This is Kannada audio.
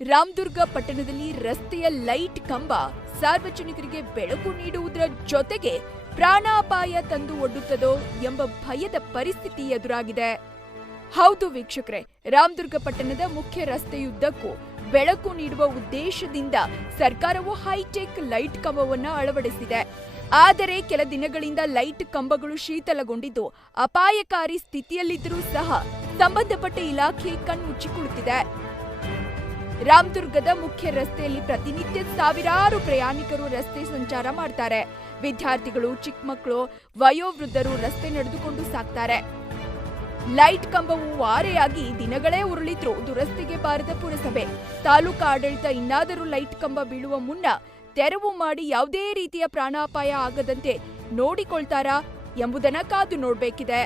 ರಾಮದುರ್ಗ ಪಟ್ಟಣದಲ್ಲಿ ರಸ್ತೆಯ ಲೈಟ್ ಕಂಬ ಸಾರ್ವಜನಿಕರಿಗೆ ಬೆಳಕು ನೀಡುವುದರ ಜೊತೆಗೆ ಪ್ರಾಣಾಪಾಯ ತಂದು ಒಡ್ಡುತ್ತದೋ ಎಂಬ ಭಯದ ಪರಿಸ್ಥಿತಿ ಎದುರಾಗಿದೆ. ಹೌದು ವೀಕ್ಷಕರೇ, ರಾಮದುರ್ಗ ಪಟ್ಟಣದ ಮುಖ್ಯ ರಸ್ತೆಯುದ್ದಕ್ಕೂ ಬೆಳಕು ನೀಡುವ ಉದ್ದೇಶದಿಂದ ಸರ್ಕಾರವು ಹೈಟೆಕ್ ಲೈಟ್ ಕಂಬವನ್ನು ಅಳವಡಿಸಿದೆ. ಆದರೆ ಕೆಲ ದಿನಗಳಿಂದ ಲೈಟ್ ಕಂಬಗಳು ಶೀತಲಗೊಂಡಿದ್ದು ಅಪಾಯಕಾರಿ ಸ್ಥಿತಿಯಲ್ಲಿದ್ದರೂ ಸಹ ಸಂಬಂಧಪಟ್ಟ ಇಲಾಖೆ ಕಣ್ಮುಚ್ಚಿ ಕುಳಿತಿದೆ. ರಾಮದುರ್ಗದ ಮುಖ್ಯ ರಸ್ತೆಯಲ್ಲಿ ಪ್ರತಿನಿತ್ಯ ಸಾವಿರಾರು ಪ್ರಯಾಣಿಕರು ರಸ್ತೆ ಸಂಚಾರ ಮಾಡ್ತಾರೆ. ವಿದ್ಯಾರ್ಥಿಗಳು, ಚಿಕ್ಕ ಮಕ್ಕಳು, ವಯೋವೃದ್ಧರು ರಸ್ತೆ ನಡೆದುಕೊಂಡು ಸಾಕ್ತಾರೆ. ಲೈಟ್ ಕಂಬವು ವಾರೆಯಾಗಿ ದಿನಗಳೇ ಉರುಳಿದ್ರೂ ದುರಸ್ತಿಗೆ ಬಾರದ ಪುರಸಭೆ, ತಾಲೂಕಾ ಆಡಳಿತ ಇನ್ನಾದರೂ ಲೈಟ್ ಕಂಬ ಬೀಳುವ ಮುನ್ನ ತೆರವು ಮಾಡಿ ಯಾವುದೇ ರೀತಿಯ ಪ್ರಾಣಾಪಾಯ ಆಗದಂತೆ ನೋಡಿಕೊಳ್ತಾರಾ ಎಂಬುದನ್ನ ಕಾದು ನೋಡಬೇಕಿದೆ.